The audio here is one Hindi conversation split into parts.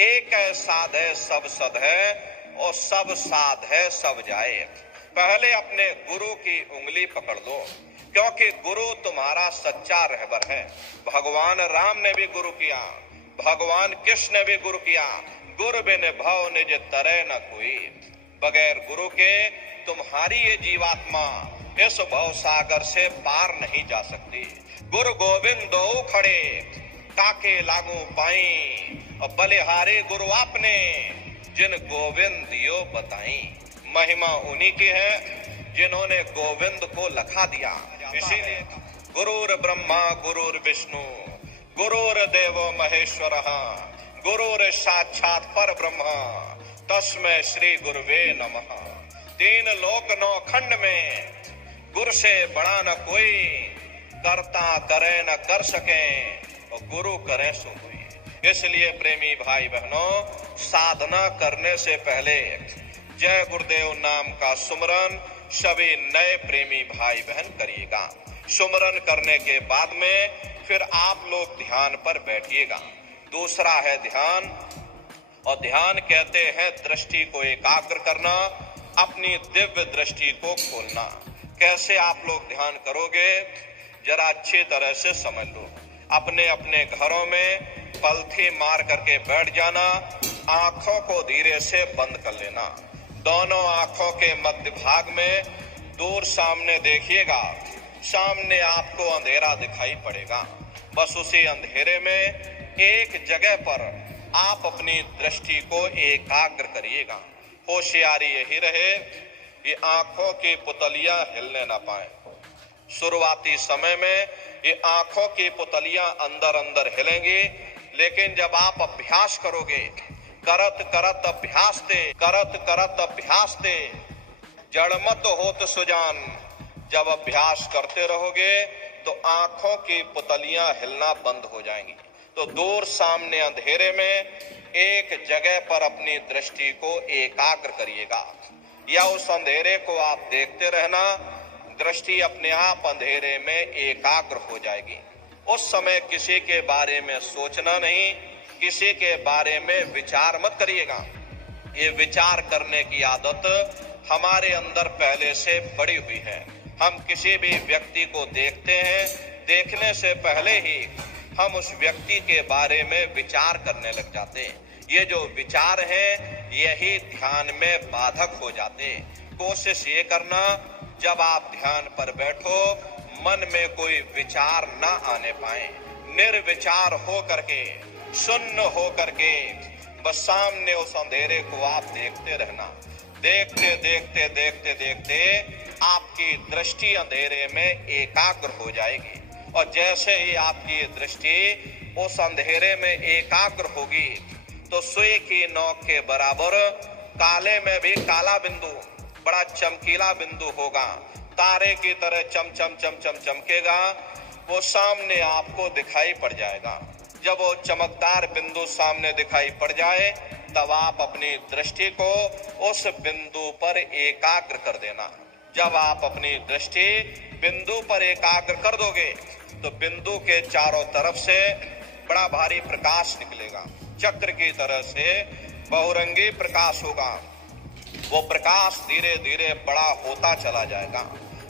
एक है साध है सब सद है, और सब साध है सब जाए। पहले अपने गुरु की उंगली पकड़ लो, क्योंकि गुरु तुम्हारा सच्चा रहबर है। भगवान राम ने भी गुरु किया, भगवान कृष्ण ने भी गुरु किया। गुरु बिन भव निज तरह न कोई। बगैर गुरु के तुम्हारी ये जीवात्मा इस भव सागर से पार नहीं जा सकती। गुरु गोविंद दो खड़े काके लागू पाई, और बलिहारे गुरु आपने जिन गोविंद दियो बताई। महिमा उन्हीं की है जिन्होंने गोविंद को लखा दिया। इसीलिए गुरुर ब्रह्मा गुरुर विष्णु गुरुर देवो महेश्वर, गुरुर साक्षात पर ब्रह्म तस्मै श्री गुरुवे नमः। तीन लोक नौ खंड में गुरु से बड़ा न कोई, करता करे न कर सके और गुरु करे सो कोई। इसलिए प्रेमी भाई बहनों, साधना करने से पहले जय गुरुदेव नाम का सुमरन सभी नए प्रेमी भाई बहन करिएगा। सुमरन करने के बाद में फिर आप लोग ध्यान पर बैठिएगा। दूसरा है ध्यान, और ध्यान कहते हैं दृष्टि को एकाग्र करना, अपनी दिव्य दृष्टि को खोलना। कैसे आप लोग ध्यान करोगे, जरा अच्छी तरह से समझ लो। अपने अपने घरों में पलथी मार करके बैठ जाना, आंखों को धीरे से बंद कर लेना। दोनों आंखों के मध्य भाग में दूर सामने देखिएगा, सामने आपको अंधेरा दिखाई पड़ेगा। बस उसी अंधेरे में एक जगह पर आप अपनी दृष्टि को एकाग्र करिएगा। होशियारी यही रहे कि आंखों की पुतलियां हिलने ना पाए। शुरुआती समय में ये आंखों की पुतलियां अंदर अंदर हिलेंगी, लेकिन जब आप अभ्यास करोगे, करत करत अभ्यास दे, करत करत अभ्यास दे, जड़मत होत सुजान। जब अभ्यास करते रहोगे तो आंखों की पुतलियां हिलना बंद हो जाएंगी। तो दूर सामने अंधेरे में एक जगह पर अपनी दृष्टि को एकाग्र करिएगा, या उस अंधेरे को आप देखते रहना। दृष्टि अपने आप अंधेरे में एकाग्र हो जाएगी। उस समय किसी के बारे में सोचना नहीं, किसी के बारे में विचार मत करिएगा। ये विचार करने की आदत हमारे अंदर पहले से पड़ी हुई है। हम किसी भी व्यक्ति को देखते हैं, देखने से पहले ही हम उस व्यक्ति के बारे में विचार करने लग जाते हैं। ये जो विचार हैं, यही ध्यान में बाधक हो जाते। कोशिश ये करना, जब आप ध्यान पर बैठो, मन में कोई विचार ना आने पाए। निर्विचार हो करके, शून्य हो करके बस सामने उस अंधेरे को आप देखते रहना। देखते देखते देखते देखते आपकी दृष्टि अंधेरे में एकाग्र हो जाएगी, और जैसे ही आपकी दृष्टि उस अंधेरे में एकाग्र होगी तो सुई की नोक के बराबर काले में भी काला बिंदु, बड़ा चमकीला बिंदु होगा, तारे की तरह चम चम चम चम चमकेगा, वो सामने आपको दिखाई पड़ जाएगा। जब वो चमकदार बिंदु सामने दिखाई पड़ जाए, तब आप अपनी दृष्टि को उस बिंदु पर एकाग्र कर देना। जब आप अपनी दृष्टि बिंदु पर एकाग्र कर दोगे तो बिंदु के चारों तरफ से बड़ा भारी प्रकाश निकलेगा, चक्र की तरह से बहुरंगी प्रकाश होगा। वो प्रकाश धीरे धीरे बड़ा होता चला जाएगा।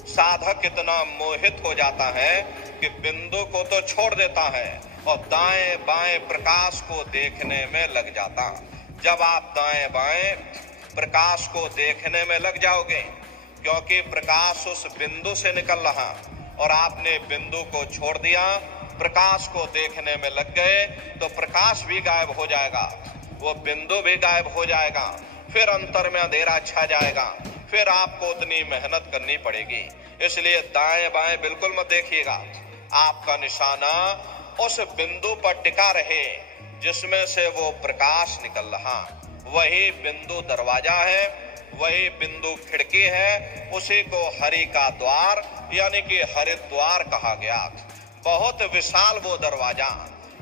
साधक इतना मोहित हो जाता है कि बिंदु को तो छोड़ देता है और दाएं बाएं प्रकाश को देखने में लग जाता। जब आप दाएं बाएं प्रकाश को देखने में लग जाओगे, क्योंकि प्रकाश उस बिंदु से निकल रहा और आपने बिंदु को छोड़ दिया, प्रकाश को देखने में लग गए, तो प्रकाश भी गायब हो जाएगा, वो बिंदु भी गायब हो जाएगा, फिर अंतर में अंधेरा छा जाएगा, फिर आपको उतनी मेहनत करनी पड़ेगी। इसलिए दाएं बाएं बिल्कुल मत देखिएगा। आपका निशाना उस बिंदु पर टिका रहे जिसमें से वो प्रकाश निकल रहा। वही बिंदु दरवाजा है, वही बिंदु खिड़की है, उसी को हरि का द्वार यानी कि हरिद्वार कहा गया। बहुत विशाल वो दरवाजा।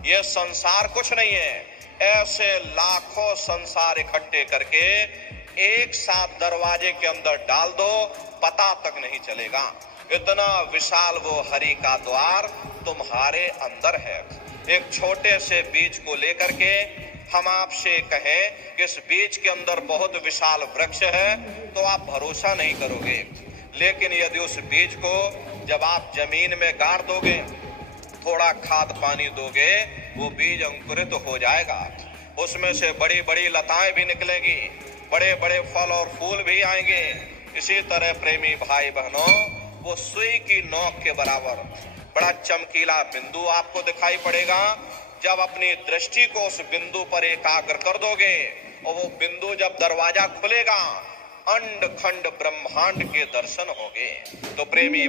ये संसार कुछ नहीं है। ऐसे लाखों संसार इकट्ठे करके एक साथ दरवाजे के अंदर डाल दो, पता तक नहीं चलेगा। इतना विशाल वो हरि का द्वार तुम्हारे अंदर है। एक छोटे से बीज को लेकर के हम आपसे कहें कि इस बीज के अंदर बहुत विशाल वृक्ष है, तो आप भरोसा नहीं करोगे। लेकिन यदि उस बीज को जब आप जमीन में गाड़ दोगे, थोड़ा खाद पानी दोगे, वो बीज अंकुरित हो जाएगा। उसमें से बड़ी बड़ी लताएं भी निकलेंगी, बड़े बड़े फल और फूल भी आएंगे। इसी तरह प्रेमी भाई बहनों, वो सुई की नोक के बराबर बड़ा चमकीला बिंदु आपको दिखाई पड़ेगा। जब अपनी दृष्टि को उस बिंदु पर एकाग्र कर दोगे और वो बिंदु जब दरवाजा खुलेगा, अंड खंड ब्रह्मांड के दर्शन होंगे। तो प्रेमी